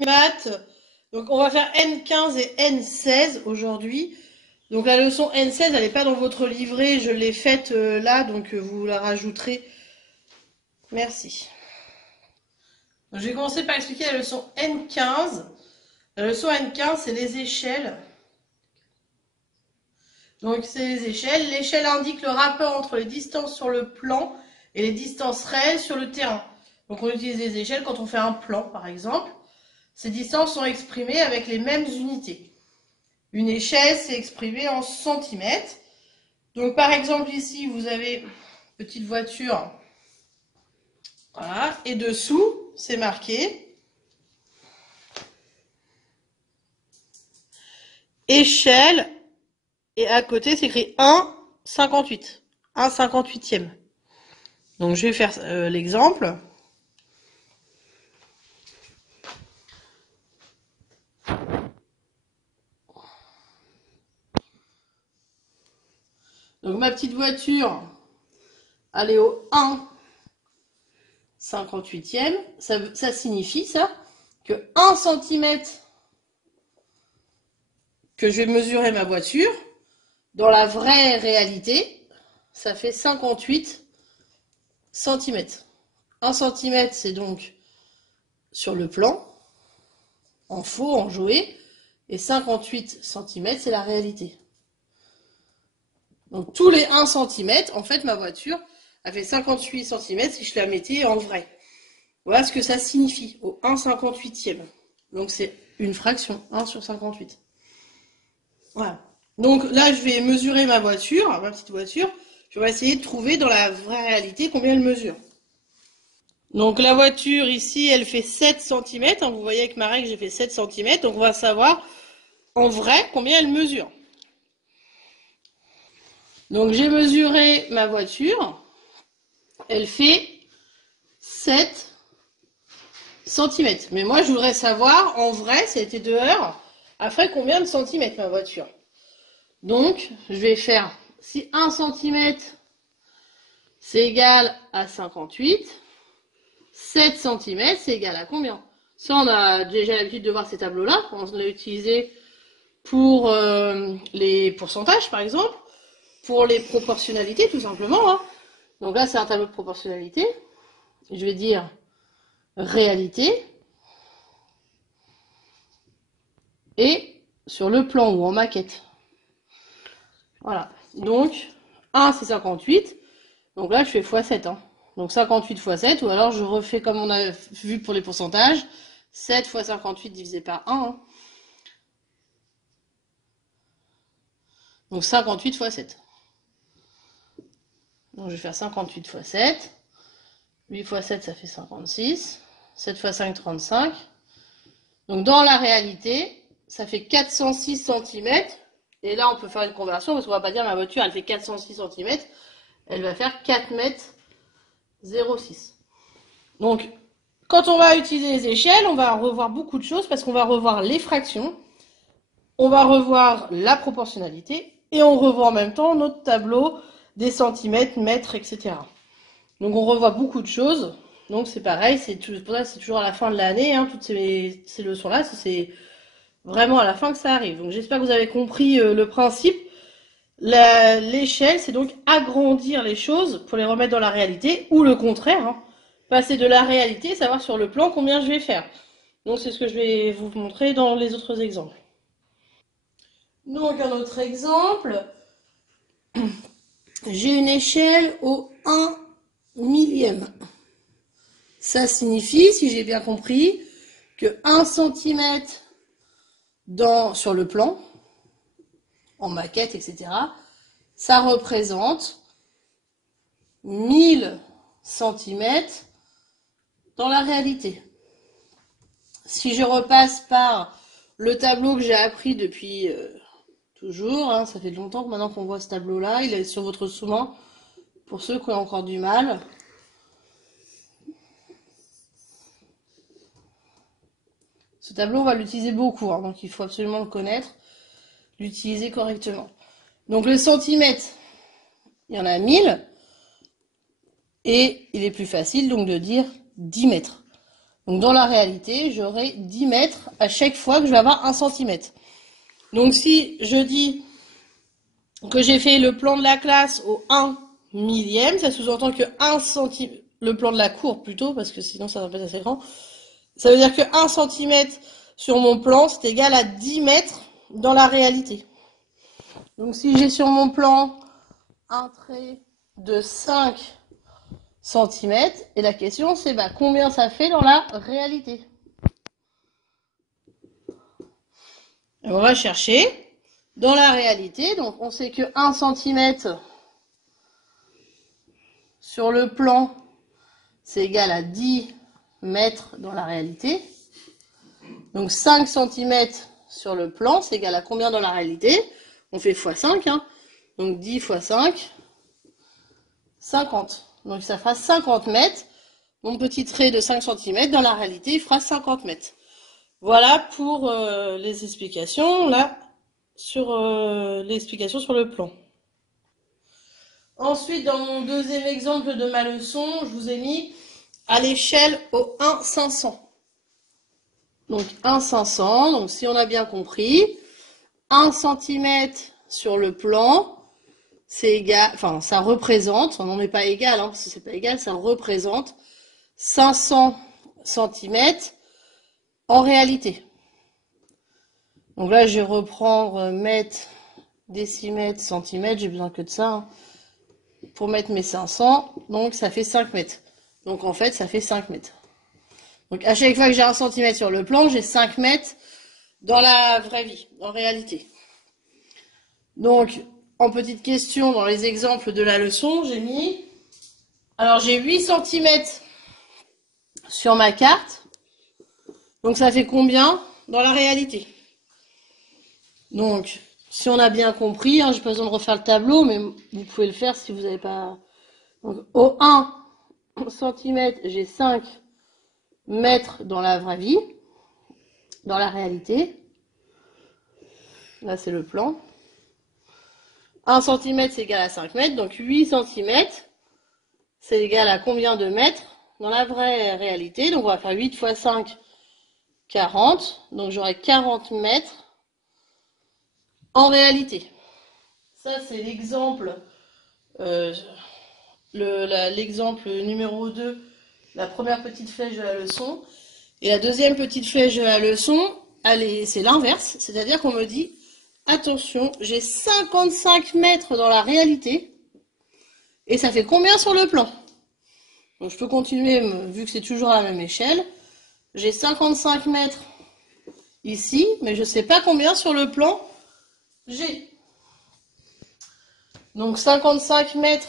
Maths. Donc on va faire N15 et N16 aujourd'hui. Donc la leçon N16, elle n'est pas dans votre livret, je l'ai faite là, donc vous la rajouterez. Merci. Donc, je vais commencer par expliquer la leçon N15. La leçon N15, c'est les échelles. Donc c'est les échelles. L'échelle indique le rapport entre les distances sur le plan et les distances réelles sur le terrain. Donc on utilise les échelles quand on fait un plan, par exemple. Ces distances sont exprimées avec les mêmes unités. Une échelle, c'est exprimé en centimètres. Donc par exemple ici, vous avez une petite voiture. Voilà. Et dessous, c'est marqué échelle. Et à côté, c'est écrit 1,58. 1,58e. Donc je vais faire l'exemple. Donc ma petite voiture, elle est au 1,58e. Ça signifie ça que 1 cm que je vais mesurer ma voiture, dans la vraie réalité, ça fait 58 cm. 1 cm, c'est donc sur le plan, en faux, en jouet, et 58 cm, c'est la réalité. Donc tous les 1 cm, en fait, ma voiture, elle fait 58 cm si je la mettais en vrai. Voilà ce que ça signifie, au 1,58e. Donc c'est une fraction, 1 sur 58. Voilà. Donc là, je vais mesurer ma voiture, ma petite voiture. Je vais essayer de trouver dans la vraie réalité combien elle mesure. Donc la voiture ici, elle fait 7 cm. Vous voyez avec ma règle, j'ai fait 7 cm. Donc on va savoir en vrai combien elle mesure. Donc j'ai mesuré ma voiture. Elle fait 7 cm. Mais moi, je voudrais savoir en vrai, ça a été dehors, elle ferait combien de centimètres ma voiture. Donc je vais faire, si 1 cm c'est égal à 58, 7 cm c'est égal à combien? Ça, on a déjà l'habitude de voir ces tableaux-là. On l'a utilisé pour les pourcentages, par exemple, pour les proportionnalités, tout simplement. Hein. Donc là, c'est un tableau de proportionnalité. Je vais dire réalité. Et sur le plan ou en maquette. Voilà. Donc, 1, c'est 58. Donc là, je fais x7. Hein. Donc 58 x 7, ou alors je refais comme on a vu pour les pourcentages. 7 x 58 divisé par 1. Hein. Donc 58 x 7. Donc je vais faire 58 x 7. 8 x 7, ça fait 56. 7 x 5, 35. Donc dans la réalité, ça fait 406 cm. Et là, on peut faire une conversion, parce qu'on va pas dire ma voiture, elle fait 406 cm. Elle va faire 4 mètres 06. Donc, quand on va utiliser les échelles, on va revoir beaucoup de choses, parce qu'on va revoir les fractions, on va revoir la proportionnalité, et on revoit en même temps notre tableau des centimètres, mètres, etc. Donc on revoit beaucoup de choses. Donc c'est pareil, c'est pour ça que c'est toujours à la fin de l'année, hein, toutes ces leçons-là, c'est vraiment à la fin que ça arrive. Donc j'espère que vous avez compris le principe. L'échelle, c'est donc agrandir les choses pour les remettre dans la réalité, ou le contraire, hein, passer de la réalité, savoir sur le plan combien je vais faire. Donc c'est ce que je vais vous montrer dans les autres exemples. Donc un autre exemple, j'ai une échelle au 1 millième. Ça signifie, si j'ai bien compris, que 1 cm sur le plan, en maquette, etc., ça représente 1000 cm dans la réalité. Si je repasse par le tableau que j'ai appris depuis toujours, hein, ça fait longtemps que maintenant qu'on voit ce tableau-là, il est sur votre soument, pour ceux qui ont encore du mal. Ce tableau, on va l'utiliser beaucoup, hein, donc il faut absolument le connaître, l'utiliser correctement. Donc le centimètre, il y en a 1000, et il est plus facile donc de dire 10 mètres. Donc dans la réalité, j'aurai 10 mètres à chaque fois que je vais avoir 1 cm. Donc si je dis que j'ai fait le plan de la classe au 1 millième, ça sous-entend que 1 cm, le plan de la cour plutôt, parce que sinon ça va pas être assez grand, ça veut dire que 1 cm sur mon plan, c'est égal à 10 mètres dans la réalité. Donc si j'ai sur mon plan un trait de 5 cm, et la question c'est combien ça fait dans la réalité. Et on va chercher dans la réalité, donc on sait que 1 cm sur le plan, c'est égal à 10 mètres dans la réalité. Donc 5 cm sur le plan, c'est égal à combien dans la réalité? On fait x 5, hein. Donc 10 x 5, 50. Donc ça fera 50 mètres. Mon petit trait de 5 cm, dans la réalité, il fera 50 mètres. Voilà pour les explications, là, sur l'explication sur le plan. Ensuite, dans mon deuxième exemple de ma leçon, je vous ai mis à l'échelle au 1/500. Donc 1/500, donc si on a bien compris, 1 cm sur le plan, c'est égal, enfin ça représente, on n'en met pas égal, hein, parce que c'est pas égal, ça représente 500 cm en réalité. Donc là, je vais reprendre mètre, décimètre, centimètre, j'ai besoin que de ça, hein, pour mettre mes 500, donc ça fait 5 mètres. Donc en fait, ça fait 5 mètres. Donc à chaque fois que j'ai 1 cm sur le plan, j'ai 5 mètres dans la vraie vie, en réalité. Donc, en petite question, dans les exemples de la leçon, j'ai mis... Alors j'ai 8 cm sur ma carte. Donc ça fait combien dans la réalité? Donc, si on a bien compris, hein, j'ai pas besoin de refaire le tableau, mais vous pouvez le faire si vous n'avez pas... Donc, au 1 cm, j'ai 5 mètres dans la vraie vie, dans la réalité. Là, c'est le plan. 1 cm, c'est égal à 5 mètres, donc 8 cm, c'est égal à combien de mètres dans la vraie réalité? Donc, on va faire 8 x 5, 40. Donc, j'aurai 40 mètres en réalité. Ça, c'est l'exemple l'exemple numéro 2, la première petite flèche de la leçon. Et la deuxième petite flèche de la leçon, c'est l'inverse. C'est-à-dire qu'on me dit, attention, j'ai 55 mètres dans la réalité. Et ça fait combien sur le plan? Donc je peux continuer, vu que c'est toujours à la même échelle. J'ai 55 mètres ici, mais je ne sais pas combien sur le plan j'ai. Donc 55 mètres,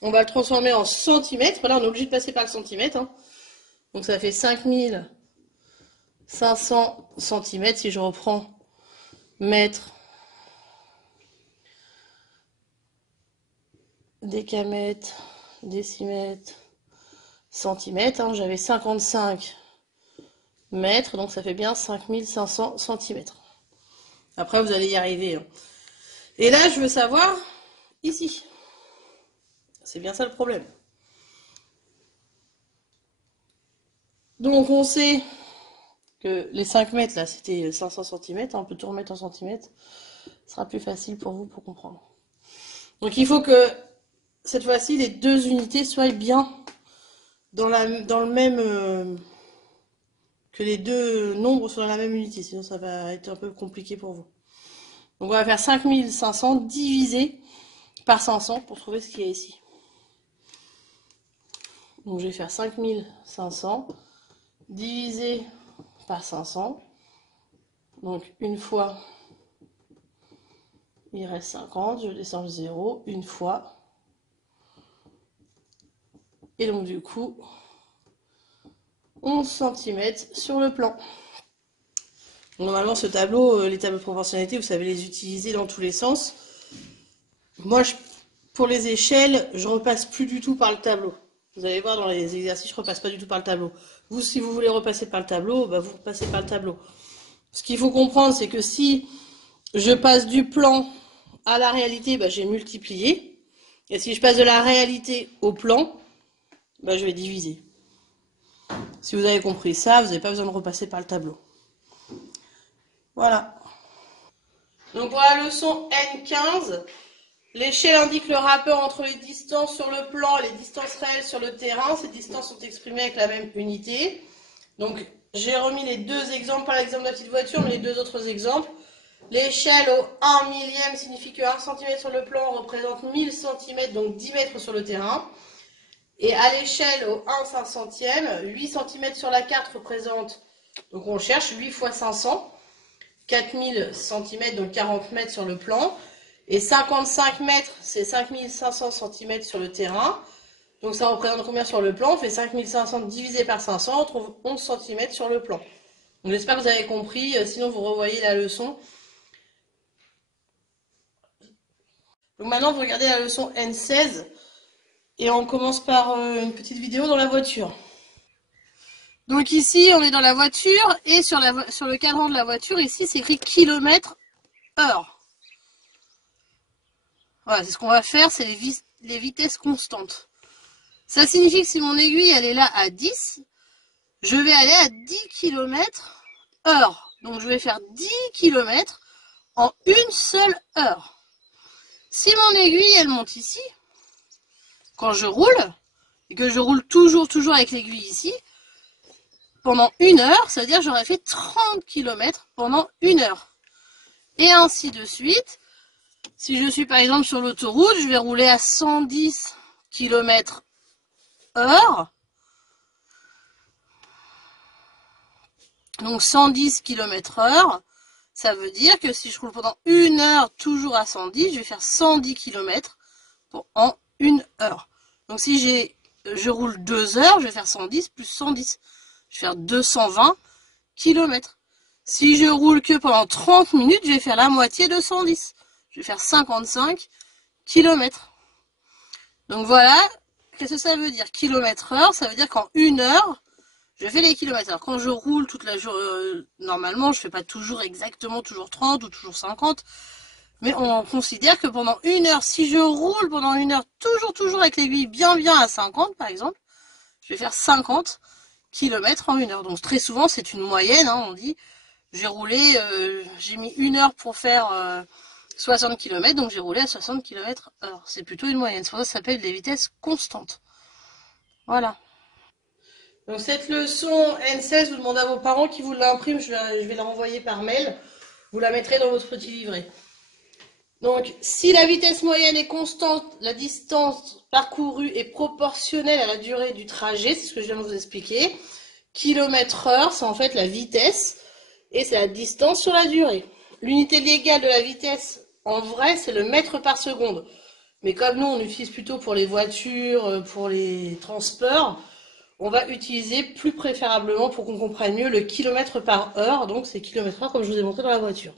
on va le transformer en centimètres. Là, on est obligé de passer par le centimètre, hein. Donc ça fait 5500 cm si je reprends mètres, décamètre, décimètre, centimètre, hein. J'avais 55 mètres, donc ça fait bien 5500 cm. Après, vous allez y arriver, hein. Et là, je veux savoir ici. C'est bien ça le problème. Donc on sait que les 5 mètres là c'était 500 cm, on peut tout remettre en centimètres, ce sera plus facile pour vous pour comprendre. Donc il faut que cette fois-ci les deux unités soient bien dans le même, que les deux nombres soient dans la même unité, sinon ça va être un peu compliqué pour vous. Donc on va faire 5500 divisé par 500 pour trouver ce qu'il y a ici. Donc je vais faire 5500 divisé par 500. Donc une fois, il reste 50, je descends le 0, une fois. Et donc du coup, 11 cm sur le plan. Normalement ce tableau, les tableaux de proportionnalité, vous savez les utiliser dans tous les sens. Moi, pour les échelles, je repasse plus du tout par le tableau. Vous allez voir dans les exercices, je repasse pas du tout par le tableau. Vous, si vous voulez repasser par le tableau, vous repassez par le tableau. Ce qu'il faut comprendre, c'est que si je passe du plan à la réalité, j'ai multiplié. Et si je passe de la réalité au plan, je vais diviser. Si vous avez compris ça, vous n'avez pas besoin de repasser par le tableau. Voilà. Donc pour la leçon N15, l'échelle indique le rapport entre les distances sur le plan et les distances réelles sur le terrain. Ces distances sont exprimées avec la même unité. Donc j'ai remis les deux exemples, pas l'exemple de la petite voiture, mais les deux autres exemples. L'échelle au 1 millième signifie que 1 cm sur le plan représente 1000 cm, donc 10 mètres sur le terrain. Et à l'échelle au 1 500e, 8 cm sur la carte représente, donc on cherche 8 fois 500, 4000 cm, donc 40 mètres sur le plan. Et 55 mètres, c'est 5500 cm sur le terrain. Donc ça représente combien sur le plan? On fait 5500 divisé par 500, on trouve 11 cm sur le plan. Donc j'espère que vous avez compris, sinon vous revoyez la leçon. Donc maintenant vous regardez la leçon N16 et on commence par une petite vidéo dans la voiture. Donc ici on est dans la voiture et sur le cadran de la voiture ici c'est écrit km/h. Voilà, c'est ce qu'on va faire, c'est les vitesses constantes. Ça signifie que si mon aiguille elle est là à 10, je vais aller à 10 km/h. Donc je vais faire 10 km en une seule heure. Si mon aiguille elle monte ici, quand je roule, et que je roule toujours avec l'aiguille ici, pendant une heure, ça veut dire que j'aurais fait 30 km pendant une heure. Et ainsi de suite. Si je suis par exemple sur l'autoroute, je vais rouler à 110 km/h. Donc 110 km/h, ça veut dire que si je roule pendant une heure toujours à 110, je vais faire 110 km en une heure. Donc si je roule 2 heures, je vais faire 110 plus 110. Je vais faire 220 km. Si je roule que pendant 30 minutes, je vais faire la moitié de 110. Je vais faire 55 km. Donc voilà, qu'est-ce que ça veut dire? Km/h, ça veut dire qu'en une heure, je fais les kilomètres. Alors quand je roule toute la journée, normalement, je fais pas toujours exactement toujours 30 ou toujours 50. Mais on considère que pendant une heure, si je roule pendant une heure, toujours avec l'aiguille bien à 50 par exemple, je vais faire 50 km en une heure. Donc très souvent, c'est une moyenne, hein, on dit. J'ai roulé, j'ai mis une heure pour faire 60 km, donc j'ai roulé à 60 km/h. C'est plutôt une moyenne, c'est pour ça que ça s'appelle des vitesses constantes. Voilà. Donc cette leçon N16, vous demandez à vos parents qui vous l'impriment, je vais la renvoyer par mail. Vous la mettrez dans votre petit livret. Donc si la vitesse moyenne est constante, la distance parcourue est proportionnelle à la durée du trajet, c'est ce que je viens de vous expliquer. Km/h, c'est en fait la vitesse et c'est la distance sur la durée. L'unité légale de la vitesse, en vrai, c'est le mètre par seconde. Mais comme nous, on utilise plutôt pour les voitures, pour les transports, on va utiliser plus préférablement, pour qu'on comprenne mieux, le kilomètre par heure. Donc c'est kilomètre heure comme je vous ai montré dans la voiture.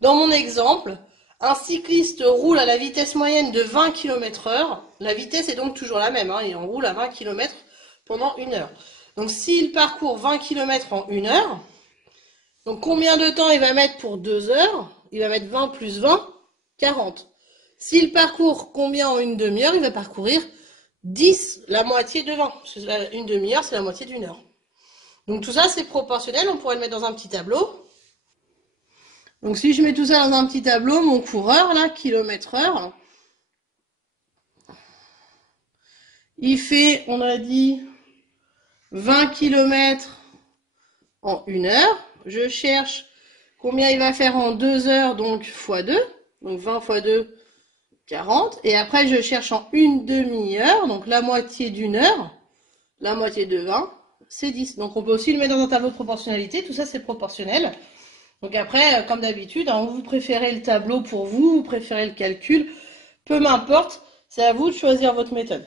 Dans mon exemple, un cycliste roule à la vitesse moyenne de 20 km/h. La vitesse est donc toujours la même, hein, et on roule à 20 km pendant une heure. Donc s'il parcourt 20 km en une heure, donc combien de temps il va mettre pour 2 heures? Il va mettre 20 plus 20, 40. S'il parcourt combien en une demi-heure? Il va parcourir 10, la moitié de 20. Une demi-heure, c'est la moitié d'une heure. Donc tout ça, c'est proportionnel. On pourrait le mettre dans un petit tableau. Donc si je mets tout ça dans un petit tableau, mon coureur, là, km/h, il fait, on a dit, 20 km en une heure. Je cherche combien il va faire en 2 heures, donc x 2. Donc 20 x 2, 40. Et après, je cherche en une demi-heure, donc la moitié d'une heure. La moitié de 20, c'est 10. Donc on peut aussi le mettre dans un tableau de proportionnalité. Tout ça, c'est proportionnel. Donc après, comme d'habitude, hein, vous préférez le tableau pour vous, vous préférez le calcul. Peu m'importe, c'est à vous de choisir votre méthode.